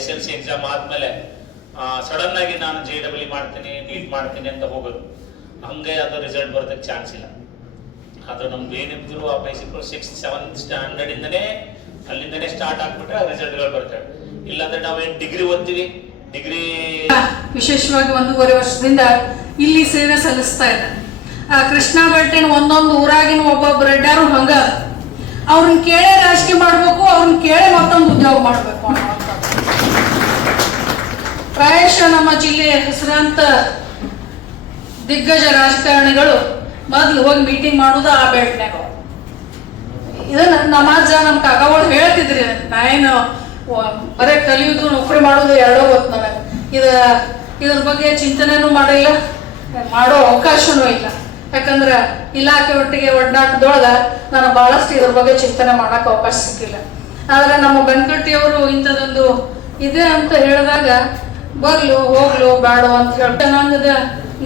SLC exam ಆದ್ಮೇಲೆ sudden ಆಗಿ ನಾನು JEE ಮಾಡ್ತೀನಿ, ನೀಟ್ ಮಾಡ್ತೀನಿ ಅಂತ ಹೋಗೋದು, ಹಂಗೆ ಅದು ರಿಸಲ್ಟ್ ಬರೋದಕ್ಕೆ ಚಾನ್ಸ್ ಇಲ್ಲ. ಅದು ನಮ್ದು ಏನಿದ್ರು ಆ ಬೇಸಿಕ್ 6th 7th ಸ್ಟ್ಯಾಂಡರ್ಡ್ ಅಲ್ಲಿಂದನೇ ಸ್ಟಾರ್ಟ್ ಆಗ್ಬಿಟ್ರೆ ರಿಸಲ್ಟ್ಗಳು ಬರ್ತವೆ. ಇಲ್ಲಾಂದ್ರೆ ನಾವೇನು ಡಿಗ್ರಿ ಓದ್ತೀವಿ, ಡಿಗ್ರಿ ವಿಶೇಷವಾಗಿ 1.5 ವರ್ಷದಿಂದ ಇಲ್ಲಿ ಸೇವೆ ಸಲ್ಲಿಸ್ತಾ ಇದೆ. ಕೃಷ್ಣ ಬೆಟ್ಟಿನ ಒಂದೊಂದು ಊರಾಗಿನ ಒಬ್ಬೊಬ್ಬರು ರೆಡ್ಡಾರು ಹಂಗ ಅವ್ರನ್ನ ಕೇಳೇ ರಾಜಕೀಯ ಮಾಡ್ಬೇಕು, ಅವ್ರನ್ನ ಕೇಳೇ ಮತ್ತೊಂದು ಉದ್ಯೋಗ ಮಾಡ್ಬೇಕು ಅನ್ನುವಂಥದ್ದು. ಪ್ರಾಯಶಃ ನಮ್ಮ ಜಿಲ್ಲೆಯ ಹೆಸರಾಂತ ದಿಗ್ಗಜ ರಾಜಕಾರಣಿಗಳು ಮೊದ್ಲು ಹೋಗಿ ಮೀಟಿಂಗ್ ಮಾಡೋದು ಆ ಬೆಟ್ನ್ಯಾಗ. ಇದನ್ನ ನಮಾಜ ನಮ್ಮ ಕಾಕಗಳು ಹೇಳ್ತಿದ್ರಿ, ನಾನೇನು ಬರೇ ಕಲಿಯುವುದು ನೌಕರಿ ಮಾಡೋದು ಎರಡೋ ಗೊತ್ತು ನನಗೆ. ಇದ್ರ ಬಗ್ಗೆ ಚಿಂತನೆನೂ ಮಾಡಿಲ್ಲ, ಮಾಡೋ ಅವಕಾಶನೂ ಇಲ್ಲ. ಯಾಕಂದ್ರೆ ಇಲಾಖೆ ಒಟ್ಟಿಗೆ ಒಡನಾಟದೊಳಗ ನಾನು ಬಹಳಷ್ಟು ಇದ್ರ ಬಗ್ಗೆ ಚಿಂತನೆ ಮಾಡಕ್ಕೆ ಅವಕಾಶ ಸಿಕ್ಕಿಲ್ಲ. ಆದ್ರೆ ನಮ್ಮ ಬೆಂಕಟ್ಟಿಯವರು ಇಂಥದೊಂದು ಇದೆ ಅಂತ ಹೇಳಿದಾಗ ಬರ್ಲು ಹೋಗ್ಲು ಬೇಡ ಅಂತ ಹೇಳಿ ಜನಾಂಗದ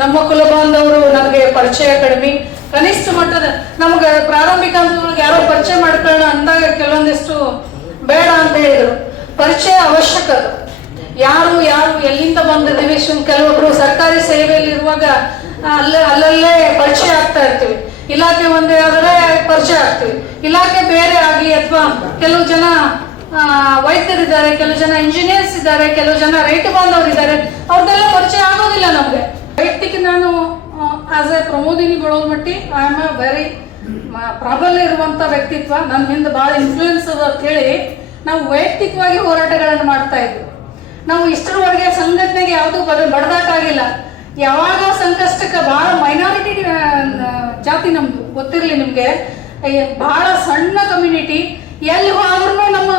ನಮ್ಮ ಕುಲಬಾಂಧವರು ನನಗೆ ಪರಿಚಯ ಕಡಿಮೆ, ಕನಿಷ್ಠ ಮಟ್ಟದ ನಮ್ಗೆ ಪ್ರಾರಂಭಿಕ ಹಂತದೊಳಗೆ ಯಾರೋ ಪರಿಚಯ ಮಾಡ್ಕೊಳ್ಳೋಣ ಅಂದಾಗ ಕೆಲವೊಂದಿಷ್ಟು ಬೇಡ ಅಂತ ಹೇಳಿದ್ರು. ಪರಿಚಯ ಅವಶ್ಯಕ. ಅದು ಯಾರು ಎಲ್ಲಿಂದ ಬಂದಿದ್ದೀವಿ, ಕೆಲವೊಬ್ರು ಸರ್ಕಾರಿ ಸೇವೆಯಲ್ಲಿ ಇರುವಾಗ ಅಲ್ಲಲ್ಲೇ ಪರಿಚಯ ಆಗ್ತಾ ಇರ್ತೀವಿ. ಇಲಾಖೆ ಒಂದೇ ಆದರೆ ಪರಿಚಯ ಆಗ್ತೀವಿ, ಇಲಾಖೆ ಬೇರೆ ಆಗಿ ಅಥವಾ ಕೆಲವು ಜನ ವೈದ್ಯರಿದ್ದಾರೆ, ಕೆಲವು ಜನ ಇಂಜಿನಿಯರ್ಸ್ ಇದ್ದಾರೆ, ಕೆಲವು ಜನ ರೈತ ಬಾಂಧವರು ಇದ್ದಾರೆ, ಅವ್ರದ್ದೆಲ್ಲ ಪರಿಚಯ ಆಗೋದಿಲ್ಲ ನಮ್ಗೆ. ವೈಯಕ್ತಿಕ ನಾನು ಆಸ್ ಎ ಪ್ರಮೋದಿನಿ ಬಳೋದ್ ಮಟ್ಟಿ ಐ ಆಮ್ ಅ ವೆರಿ ಪ್ರಾಬಲ್ಯ ಇರುವಂತ ವ್ಯಕ್ತಿತ್ವ. ನನ್ನ ಹಿಂದೆ ಭಾಳ ಇನ್ಫ್ಲೂಯೆನ್ಸ್ ಅದ ಅಂತ ಹೇಳಿ ನಾವು ವೈಯಕ್ತಿಕವಾಗಿ ಹೋರಾಟಗಳನ್ನು ಮಾಡ್ತಾ ಇದ್ವಿ. ನಾವು ಇಷ್ಟರವರೆಗೆ ಸಂಘಟನೆಗೆ ಯಾವುದೂ ಬಡದಾಟ ಆಗಿಲ್ಲ. ಯಾವಾಗ ಸಂಕಷ್ಟಕ್ಕೆ ಭಾಳ ಮೈನಾರಿಟಿ ಜಾತಿ ನಮ್ದು ಗೊತ್ತಿರಲಿ ನಿಮಗೆ, ಭಾಳ ಸಣ್ಣ ಕಮ್ಯುನಿಟಿ, ಎಲ್ಲಿ ಹೋದ್ರೂ ನಮ್ಮ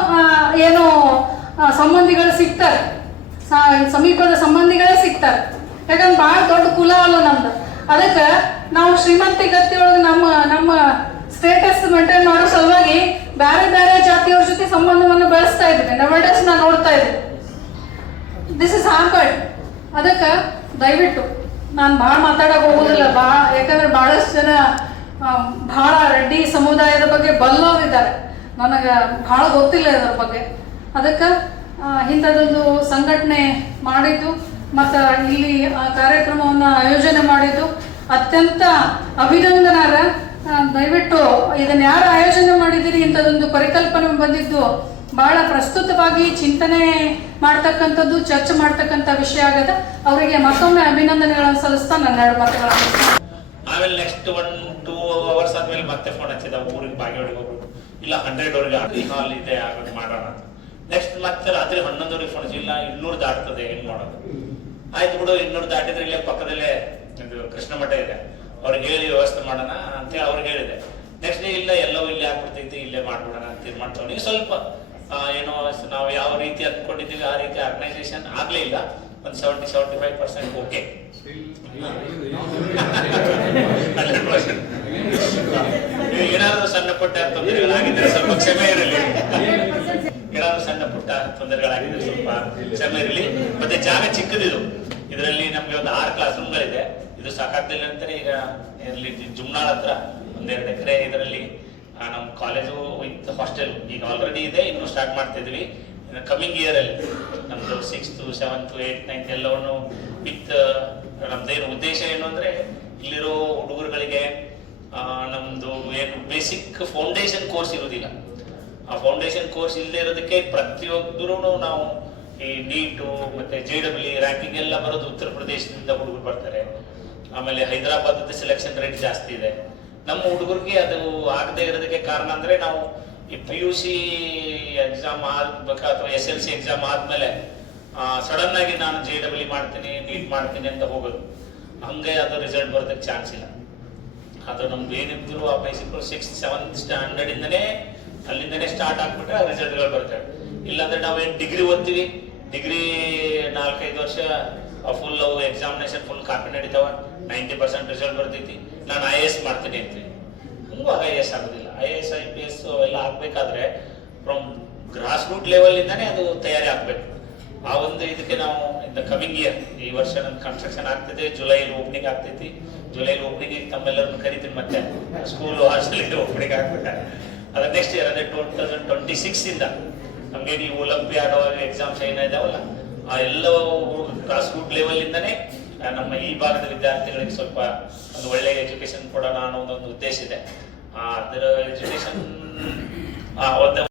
ಏನೋ ಸಂಬಂಧಿಗಳು ಸಿಗ್ತಾರೆ, ಸಮೀಪದ ಸಂಬಂಧಿಗಳೇ ಸಿಗ್ತಾರೆ. ಯಾಕಂದ್ರೆ ಭಾಳ ದೊಡ್ಡ ಕುಲ ಅಲ್ಲ ನಮ್ದು. ಅದಕ್ಕೆ ನಾವು ಶ್ರೀಮಂತಿ ಗತಿಯೊಳಗೆ ನಮ್ಮ ಸ್ಟೇಟಸ್ ಮೇಂಟೈನ್ ಮಾಡೋ ಸಲುವಾಗಿ ಬೇರೆ ಬೇರೆ ಜಾತಿಯವ್ರ ಜೊತೆ ಸಂಬಂಧವನ್ನು ಬೆಳೆಸ್ತಾ ಇದ್ದೀನಿ. ನವಡೇಸ್ ನಾನು ನೋಡ್ತಾ ಇದ್ದೀನಿ. This is happened. ಅದಕ್ಕೆ ದಯವಿಟ್ಟು ನಾನು ಭಾಳ ಮಾತಾಡಕ್ಕೆ ಹೋಗೋದಿಲ್ಲ, ಯಾಕಂದ್ರೆ ಭಾಳಷ್ಟು ಜನ ಭಾಳ ರೆಡ್ಡಿ ಸಮುದಾಯದ ಬಗ್ಗೆ ಬಲ್ಲೋರಿದ್ದಾರೆ, ನನಗೆ ಭಾಳ ಗೊತ್ತಿಲ್ಲ ಇದರ ಬಗ್ಗೆ. ಅದಕ್ಕೆ ಇಂಥದ್ದೊಂದು ಸಂಘಟನೆ ಮಾಡಿದ್ದು ಮತ್ತು ಇಲ್ಲಿ ಕಾರ್ಯಕ್ರಮವನ್ನು ಆಯೋಜನೆ ಮಾಡಿದ್ದು ಅತ್ಯಂತ ಅಭಿನಂದನಾರ್ಹ. ದಯವಿಟ್ಟು ಇದನ್ನು ಯಾರು ಆಯೋಜನೆ ಮಾಡಿದ್ದೀರಿ, ಇಂಥದ್ದೊಂದು ಪರಿಕಲ್ಪನೆ ಬಂದಿದ್ದು ಭಾಳ ಪ್ರಸ್ತುತವಾಗಿ ಚಿಂತನೆ ಮಾಡ್ತಕ್ಕಂಥದ್ದು, ಚರ್ಚೆ ಮಾಡ್ತಕ್ಕಂಥ ವಿಷಯ ಆಗದ. ಅವರಿಗೆ ಮತ್ತೊಮ್ಮೆ ಅಭಿನಂದನೆಗಳನ್ನು ಸಲ್ಲಿಸ್ತಾ ನನ್ನ 2 ಮಾತುಗಳನ್ನು. ಆಮೇಲೆ ನೆಕ್ಸ್ಟ್ 1-2 ಅವರ್ಸ್ ಆದ್ಮೇಲೆ ಮತ್ತೆ ಫೋನ್ ಹಚ್ಚಿದ, ಊರಿಗೆ ಬಾಗೇವಾಡಿಗೆ ಹೋಗ್ಬೇಕು, ಇಲ್ಲ 100 ಹಾಲ್ ಇದೆ ಆಗೋದು ಮಾಡೋಣ. ನೆಕ್ಸ್ಟ್ ಮತ್ತೆ ರಾತ್ರಿ 11 ಫೋನ್ ಹಚ್ಚಿ, ಇಲ್ಲ 200 ದಾಟ್ತದೆ, ಹೆಂಗ್ ಮಾಡೋದು? ಆಯ್ತು ಬಿಡು, 200 ದಾಟಿದ್ರೆ ಇಲ್ಲೇ ಪಕ್ಕದಲ್ಲೇ ಕೃಷ್ಣ ಮಠ ಇದೆ, ಅವ್ರಿಗೆ ಹೇಳಿ ವ್ಯವಸ್ಥೆ ಮಾಡೋಣ ಅಂತೇಳಿ ಅವ್ರಿಗೆ ಹೇಳಿದೆ. ನೆಕ್ಸ್ಟ್ ಡೇ ಇಲ್ಲ, ಎಲ್ಲವೂ ಇಲ್ಲೇ ಆಗ್ಬಿಡ್ತೈತಿ, ಇಲ್ಲೇ ಮಾಡ್ಬಿಡೋಣ ಅಂತ ತೀರ್ಮಾನ. ಈಗ ಸ್ವಲ್ಪ ಏನೋ ನಾವು ಯಾವ ರೀತಿ ಅಂದ್ಕೊಂಡಿದ್ದೀವಿ ಆ ರೀತಿ ಆರ್ಗನೈಸೇಷನ್ ಆಗ್ಲೇ ಇಲ್ಲ. ಒಂದು 70-75% ಓಕೆ. ಏನಾದ್ರು ಸಣ್ಣ ಪುಟ್ಟ ತೊಂದರೆಗಳಾಗಿದ್ರೆ ಸ್ವಲ್ಪ ಕ್ಷಮೆ ಇರಲಿ, ಏನಾದ್ರು ಸಣ್ಣ ಪುಟ್ಟ ತೊಂದರೆಗಳಾಗಿದ್ರೆ ಸ್ವಲ್ಪ ಕ್ಷಮೆ ಇರಲಿ. ಮತ್ತೆ ಜಾಗ ಚಿಕ್ಕದಿದು, ಇದರಲ್ಲಿ ನಮ್ಗೆ ಒಂದು 6 ಕ್ಲಾಸ್ ರೂಮ್ಗಳಿದೆ. ಇದು ಸಾಕಾಗ್ಲಿಲ್ಲ ಅಂತಾರೆ. ಈಗ ಇಲ್ಲಿ ಜುಮ್ನಾಳ್ ಹತ್ರ 1-2 ಎಕರೆ ಇದರಲ್ಲಿ ನಮ್ಮ ಕಾಲೇಜು ವಿತ್ ಹಾಸ್ಟೆಲ್ ಈಗ ಆಲ್ರೆಡಿ ಇದೆ, ಇನ್ನೂ ಸ್ಟಾರ್ಟ್ ಮಾಡ್ತಾ ಇದ್ವಿ. ಕಮಿಂಗ್ ಇಯರ್ ಅಲ್ಲಿ ನಮ್ದು 6th 7th 8th 9th ಎಲ್ಲವನ್ನು ವಿತ್ ನಮ್ದೇನು ಉದ್ದೇಶ ಏನು ಅಂದ್ರೆ ಇಲ್ಲಿರೋ ಹುಡುಗರುಗಳಿಗೆ ನಮ್ದು ಏನು ಬೇಸಿಕ್ ಫೌಂಡೇಶನ್ ಕೋರ್ಸ್ ಇರುವುದಿಲ್ಲ. ಆ ಫೌಂಡೇಶನ್ ಕೋರ್ಸ್ ಇಲ್ಲದೆ ಇರೋದಕ್ಕೆ ಪ್ರತಿಯೊಬ್ಬರು ನಾವು ಈ ನೀಟು ಮತ್ತೆ JEE ರ್ಯಾಂಕಿಂಗ್ ಎಲ್ಲ ಬರೋದು ಉತ್ತರ ಪ್ರದೇಶದಿಂದ ಹುಡುಗರು ಬರ್ತಾರೆ. ಆಮೇಲೆ ಹೈದರಾಬಾದ್ ಸೆಲೆಕ್ಷನ್ ರೇಟ್ ಜಾಸ್ತಿ ಇದೆ. ನಮ್ಮ ಹುಡುಗರಿಗೆ ಅದು ಆಗದೆ ಇರೋದಕ್ಕೆ ಕಾರಣ ಅಂದ್ರೆ ನಾವು ಈ PUC ಎಕ್ಸಾಮ್ ಆಗ್ಬೇಕಾ ಅಥವಾ SLC ಎಕ್ಸಾಮ್ ಆದ್ಮೇಲೆ ಸಡನ್ ಆಗಿ ನಾನು JEE ಮಾಡ್ತೀನಿ, ನೀಟ್ ಮಾಡ್ತೀನಿ ಅಂತ ಹೋಗೋದು, ಹಂಗೆ ಅದು ರಿಸಲ್ಟ್ ಬರೋದಕ್ಕೆ ಚಾನ್ಸ್ ಇಲ್ಲ. ಅದು ನಮ್ದು ಏನಿದ್ರು ಆ ಬೇಸಿಕ್ 6th 7th ಸ್ಟ್ಯಾಂಡರ್ಡ್ ಅಲ್ಲಿಂದನೇ ಸ್ಟಾರ್ಟ್ ಆಗ್ಬಿಟ್ರೆ ರಿಸಲ್ಟ್ಗಳು ಬರ್ತವೆ. ಇಲ್ಲಾಂದ್ರೆ ನಾವೇನು ಡಿಗ್ರಿ ಓದ್ತೀವಿ, ಡಿಗ್ರಿ 4-5 ವರ್ಷ ಫುಲ್ ಎಕ್ಸಾಮಿನೇಷನ್ ಫುಲ್ ಕಾಪಿ ನಡೀತಾವ, 90% ರಿಸಲ್ಟ್ ಬರ್ತೈತಿ, ನಾನು IAS ಮಾಡ್ತೀನಿ ಅಂತೀವಿ. ಹಂಗೂ IAS ಆಗೋದಿಲ್ಲ. IAS IPS ಎಲ್ಲ ಆಗ್ಬೇಕಾದ್ರೆ ಫ್ರಮ್ ಗ್ರಾಸ್ ರೂಟ್ ಲೆವೆಲ್ ಇಂದಾನೆ ಅದು ತಯಾರಿ ಆಗ್ಬೇಕು. ಆ ಒಂದು ಇದಕ್ಕೆ ನಾವು ಇನ್ ದ ಕಮಿಂಗ್ ಇಯರ್, ಈ ವರ್ಷ ನನ್ನ ಕನ್ಸ್ಟ್ರಕ್ಷನ್ ಆಗ್ತದೆ, ಜುಲೈಲಿ ಓಪನಿಂಗ್ ಆಗ್ತೈತಿ. ಜುಲೈಲಿ ಓಪನಿಂಗ್ ತಮ್ಮೆಲ್ಲರನ್ನು ಕರಿತೀನಿ, ಮತ್ತೆ ಸ್ಕೂಲು ಹಾಸ್ಟೆಲ್ ಓಪನಿಂಗ್ ಆಗ್ಬೇಕಾದ್ರೆ ಅದು ನೆಕ್ಸ್ಟ್ ಇಯರ್ ಅಂದ್ರೆ 2026 ಇಂದ ನಮ್ಗೆ ನೀವು ಒಲಿಂಪಿಯಾಡ್ ಎಕ್ಸಾಮ್ಸ್ ಏನಿದಾವಲ್ಲ ಆ ಎಲ್ಲವೂ ಗ್ರಾಸ್ ರೂಟ್ ಲೆವೆಲ್ ಇಂದನೇ ನಮ್ಮ ಈ ಭಾಗದ ವಿದ್ಯಾರ್ಥಿಗಳಿಗೆ ಸ್ವಲ್ಪ ಒಂದು ಒಳ್ಳೆಯ ಎಜುಕೇಶನ್ ಕೊಡೋಣ ಅನ್ನೋ ಒಂದು ಉದ್ದೇಶ ಇದೆ. ಅದರ ಎಜುಕೇಶನ್